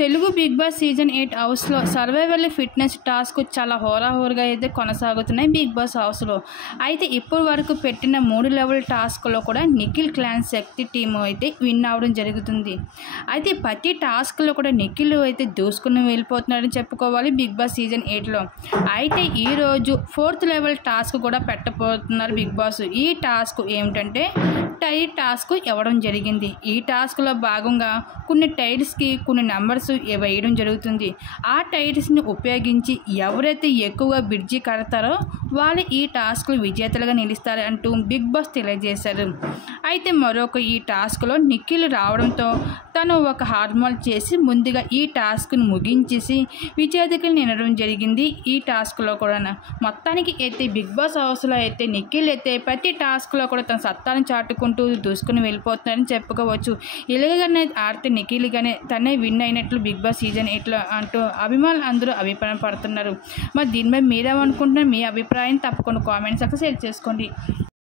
Telugu big boss season 8 హౌస్లో survival fitness task చాలా హోరాహోరుగా అయితే కొనసాగుతున్నాయి బిగ్ బాస్ హౌస్లో. అయితే ఇప్పటి వరకు పెట్టిన 3 లెవెల్ టాస్క్లో కూడా నిఖిల్ క్లాన్ శక్తి టీము అయితే విన్ అవ్వడం జరుగుతుంది. అయితే ప్రతి టాస్క్లో కూడా నిఖిల్ అయితే దూసుకుని వెళ్ళిపోతున్నాడని చెప్పుకోవాలి బిగ్ బాస్ సీజన్ 8లో. అయితే ఈరోజు 4th లెవెల్ టాస్క్ కూడా పెట్టబోతున్నారు బిగ్ బాస్. ఈ టాస్క్ ఏమిటంటే టైర్ టాస్క్ ఇవ్వడం జరిగింది. ఈ టాస్క్లో భాగంగా కొన్ని టైర్స్కి కొన్ని నెంబర్స్ వేయడం జరుగుతుంది. ఆ టైర్స్ని ఉపయోగించి ఎవరైతే ఎక్కువగా బ్రిడ్జి కడతారో వాళ్ళు ఈ టాస్క్లు విజేతలుగా నిలుస్తారు అంటూ బిగ్ బాస్ తెలియజేశారు. అయితే మరొక ఈ టాస్క్లో నిఖిల్ రావడంతో తను ఒక హార్మోన్ చేసి ముందుగా ఈ టాస్క్ను ముగించేసి విజేతగా నిలవడం జరిగింది. ఈ టాస్క్లో కూడా మొత్తానికి అయితే బిగ్ బాస్ హౌస్లో అయితే నిఖిల్ అయితే ప్రతి టాస్క్లో కూడా తన సత్తాను చాటుకుంటూ దూసుకుని వెళ్ళిపోతున్నారని చెప్పుకోవచ్చు. ఇలాగనే ఆడితే నిఖిల్ గానే తనే విన్ అయినట్లు బిగ్ బాస్ సీజన్ 8లో అంటూ అభిమానులు అందరూ అభిప్రాయం పడుతున్నారు. మరి దీనిపై మీరేమనుకుంటున్నారు? మీ అభిప్రాయం తప్పకుండా కామెంట్స్ అక్కడ షేర్ చేసుకోండి.